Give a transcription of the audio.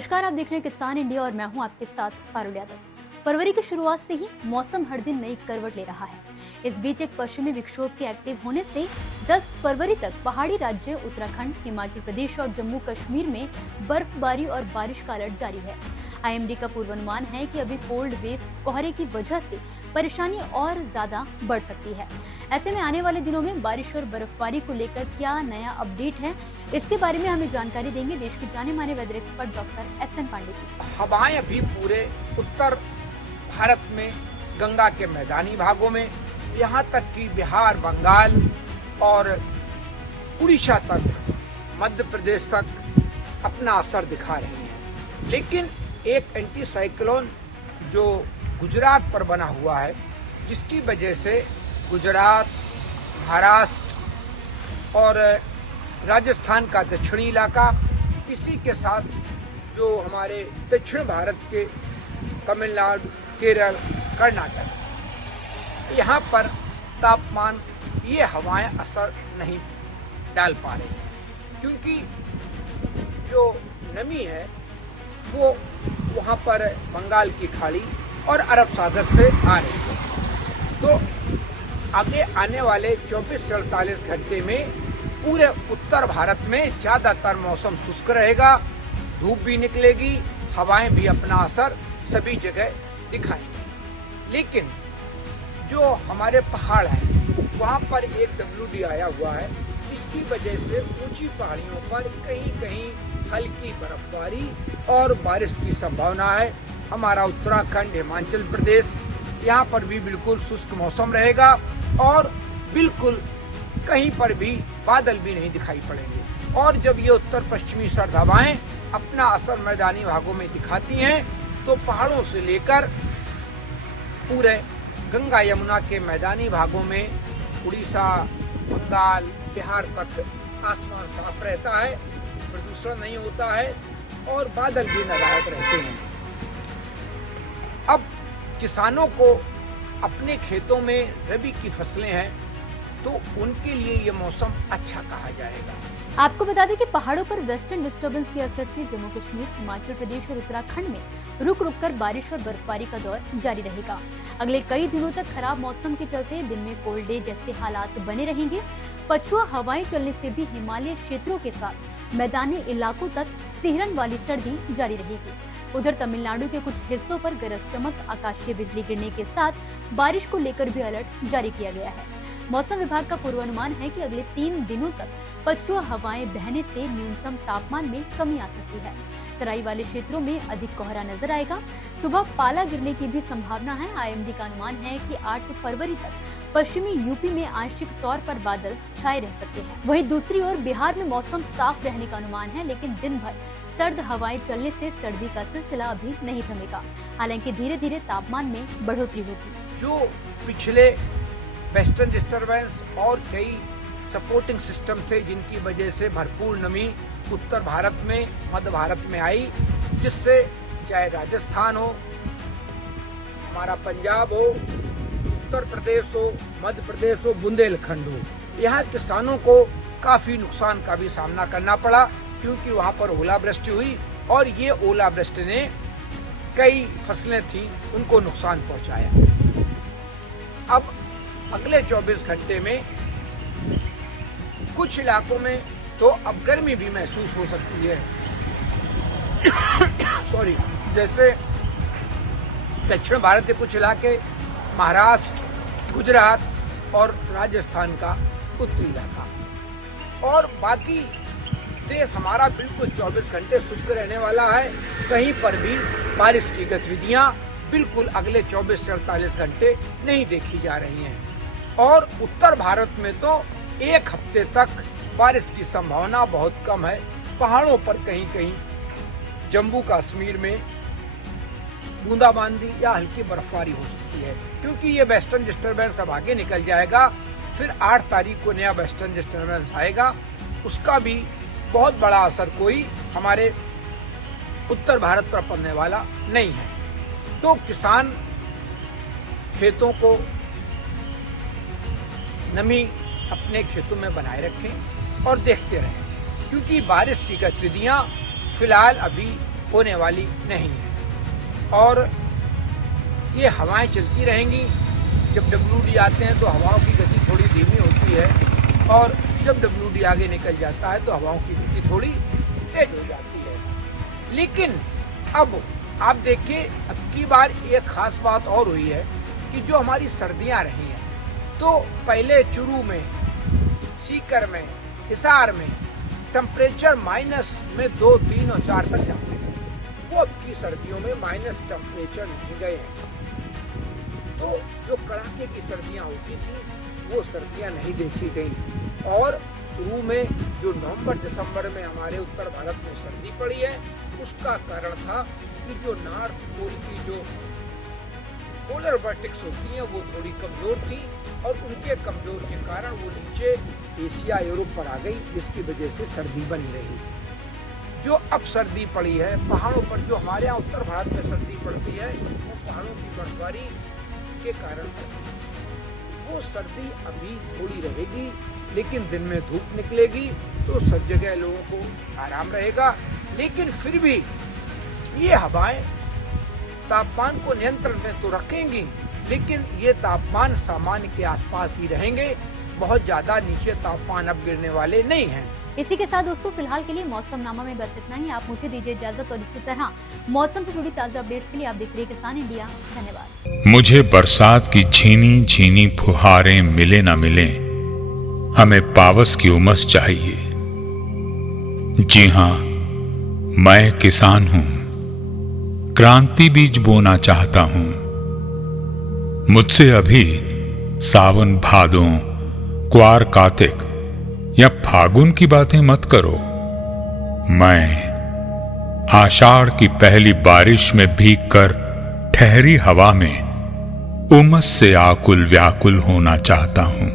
नमस्कार, आप देख रहे हैं किसान इंडिया और मैं हूं आपके साथ पारुल यादव। फरवरी की शुरुआत से ही मौसम हर दिन नई करवट ले रहा है। इस बीच एक पश्चिमी विक्षोभ के एक्टिव होने से 10 फरवरी तक पहाड़ी राज्य उत्तराखंड, हिमाचल प्रदेश और जम्मू कश्मीर में बर्फबारी और बारिश का अलर्ट जारी है। आईएमडी का पूर्वानुमान है कि अभी कोल्ड वेव कोहरे की वजह से परेशानी और ज्यादा बढ़ सकती है। ऐसे में आने वाले दिनों में बारिश और बर्फबारी को लेकर क्या नया अपडेट है, इसके बारे में हमें जानकारी देंगे देश के जाने माने weather expert doctor S N Pandey ji. हवाएं अभी पूरे उत्तर भारत में, गंगा के मैदानी भागों में, यहाँ तक कि बिहार, बंगाल और उड़ीसा तक, मध्य प्रदेश तक अपना असर दिखा रही है। लेकिन एक एंटी साइक्लोन जो गुजरात पर बना हुआ है, जिसकी वजह से गुजरात, महाराष्ट्र और राजस्थान का दक्षिणी इलाका, इसी के साथ जो हमारे दक्षिण भारत के तमिलनाडु, केरल, कर्नाटक, यहाँ पर तापमान ये हवाएं असर नहीं डाल पा रही हैं, क्योंकि जो नमी है वो वहाँ पर बंगाल की खाड़ी और अरब सागर से आ रही है। तो आगे आने वाले 24 से 48 घंटे में पूरे उत्तर भारत में ज़्यादातर मौसम शुष्क रहेगा, धूप भी निकलेगी, हवाएं भी अपना असर सभी जगह दिखाएंगी। लेकिन जो हमारे पहाड़ हैं वहाँ पर एक WD आया हुआ है, जिसकी वजह से ऊंची पहाड़ियों पर कहीं कहीं हल्की बर्फबारी और बारिश की संभावना है। हमारा उत्तराखंड, हिमाचल प्रदेश, यहाँ पर भी बिल्कुल शुष्क मौसम रहेगा और बिल्कुल कहीं पर भी बादल भी नहीं दिखाई पड़ेंगे। और जब ये उत्तर पश्चिमी सर्द हवाएं अपना असर मैदानी भागों में दिखाती हैं, तो पहाड़ों से लेकर पूरे गंगा यमुना के मैदानी भागों में, उड़ीसा, बंगाल, बिहार तक आसमान साफ रहता है, प्रदूषण नहीं होता है और बादल भी नज़ारत रहते हैं। अब किसानों को अपने खेतों में रबी की फसलें हैं, तो उनके लिए ये मौसम अच्छा कहा जाएगा। आपको बता दें कि पहाड़ों पर वेस्टर्न डिस्टर्बेंस के असर से जम्मू कश्मीर, हिमाचल प्रदेश और उत्तराखंड में रुक रुक कर बारिश और बर्फबारी का दौर जारी रहेगा। अगले कई दिनों तक खराब मौसम के चलते दिन में कोल्ड डे जैसे हालात बने रहेंगे। पछुआ हवाएं चलने से भी हिमालय क्षेत्रों के साथ मैदानी इलाकों तक सिहरन वाली सर्दी जारी रहेगी। उधर तमिलनाडु के कुछ हिस्सों पर गरज चमक, आकाशीय बिजली गिरने के साथ बारिश को लेकर भी अलर्ट जारी किया गया है। मौसम विभाग का पूर्वानुमान है कि अगले 3 दिनों तक पछुआ हवाएं बहने से न्यूनतम तापमान में कमी आ सकती है। तराई वाले क्षेत्रों में अधिक कोहरा नजर आएगा। सुबह पाला गिरने की भी संभावना है। आईएमडी का अनुमान है कि 8 फरवरी तक पश्चिमी यूपी में आंशिक तौर पर बादल छाए रह सकते हैं। वहीं दूसरी ओर बिहार में मौसम साफ रहने का अनुमान है, लेकिन दिन भर सर्द हवाएं चलने से सर्दी का सिलसिला अभी नहीं थमेगा। हालांकि धीरे धीरे तापमान में बढ़ोतरी होगी। जो पिछले वेस्टर्न डिस्टर्बेंस और कई सपोर्टिंग सिस्टम थे, जिनकी वजह से भरपूर नमी उत्तर भारत में, मध्य भारत में आई, जिससे चाहे राजस्थान हो, हमारा पंजाब हो, उत्तर प्रदेश हो, मध्य प्रदेश हो, बुंदेलखंड हो, यहाँ किसानों को काफ़ी नुकसान का भी सामना करना पड़ा, क्योंकि वहाँ पर ओलावृष्टि हुई और ये ओलावृष्टि ने कई फसलें थी उनको नुकसान पहुँचाया। अब अगले 24 घंटे में कुछ इलाकों में तो अब गर्मी भी महसूस हो सकती है। सॉरी, जैसे दक्षिण भारत के कुछ इलाके, महाराष्ट्र, गुजरात और राजस्थान का उत्तरी इलाका, और बाकी देश हमारा बिल्कुल 24 घंटे शुष्क रहने वाला है। कहीं पर भी बारिश की गतिविधियां बिल्कुल अगले 24 से 48 घंटे नहीं देखी जा रही हैं। और उत्तर भारत में तो एक हफ्ते तक बारिश की संभावना बहुत कम है। पहाड़ों पर कहीं कहीं जम्मू कश्मीर में बूंदाबांदी या हल्की बर्फबारी हो सकती है, क्योंकि ये वेस्टर्न डिस्टर्बेंस अब आगे निकल जाएगा। फिर 8 तारीख को नया वेस्टर्न डिस्टर्बेंस आएगा, उसका भी बहुत बड़ा असर कोई हमारे उत्तर भारत पर पड़ने वाला नहीं है। तो किसान खेतों को नमी अपने खेतों में बनाए रखें और देखते रहें, क्योंकि बारिश की गतिविधियां फिलहाल अभी होने वाली नहीं है। और ये हवाएं चलती रहेंगी। जब WD आते हैं तो हवाओं की गति थोड़ी धीमी होती है, और जब WD आगे निकल जाता है तो हवाओं की गति थोड़ी तेज हो जाती है। लेकिन अब आप देखिए, अब की बार एक खास बात और हुई है कि जो हमारी सर्दियां रही हैं, तो पहले चुरू में, सीकर में, हिसार में टेम्परेचर माइनस में 2, 3 और 4 तक जाते थे। वो अब की सर्दियों में माइनस टेम्परेचर नहीं गए हैं। तो जो कड़ाके की सर्दियां होती थी वो सर्दियां नहीं देखी गई। और शुरू में जो नवंबर दिसंबर में हमारे उत्तर भारत में सर्दी पड़ी है, उसका कारण था कि जो नॉर्थ पोल की जो पोलर वर्टेक्स होती हैं वो थोड़ी कमजोर थी, और उनके कमजोर के कारण वो नीचे एशिया यूरोप पर आ गई, जिसकी वजह से सर्दी बनी रही। जो अब सर्दी पड़ी है पहाड़ों पर, जो हमारे यहाँ उत्तर भारत में सर्दी पड़ती है, वो पहाड़ों की बर्फबारी के कारण वो सर्दी अभी थोड़ी रहेगी, लेकिन दिन में धूप निकलेगी तो सब जगह लोगों को आराम रहेगा। लेकिन फिर भी ये हवाएं तापमान को नियंत्रण में तो रखेंगी, लेकिन ये तापमान सामान्य के आसपास ही रहेंगे। बहुत ज्यादा नीचे तापमान अब गिरने वाले नहीं हैं। इसी के साथ दोस्तों फिलहाल के लिए मौसमनामा में बस इतना ही। आप मुझे दीजिए इजाजत, और इसी तरह मौसम से जुड़ी ताजा अपडेट्स के लिए आप देख रहे हैं किसान इंडिया। धन्यवाद। मुझे बरसात की झीनी झीनी फुहारें मिले ना मिले, हमें पावस की उमस चाहिए। जी हाँ, मैं किसान हूं, क्रांति बीज बोना चाहता हूं। मुझसे अभी सावन भादों, क्वार कार्तिक या फागुन की बातें मत करो। मैं आषाढ़ की पहली बारिश में भीगकर ठहरी हवा में उमस से आकुल व्याकुल होना चाहता हूं।